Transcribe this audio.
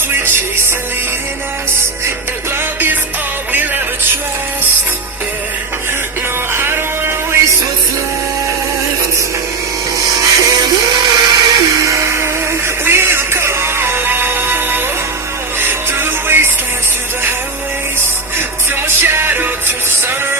storms we chase are leading us, and love is all we'll ever trust. Yeah, no, I don't wanna waste what's left. And on we'll go, through the wastelands, through the highways, till my shadow turns to sun rays.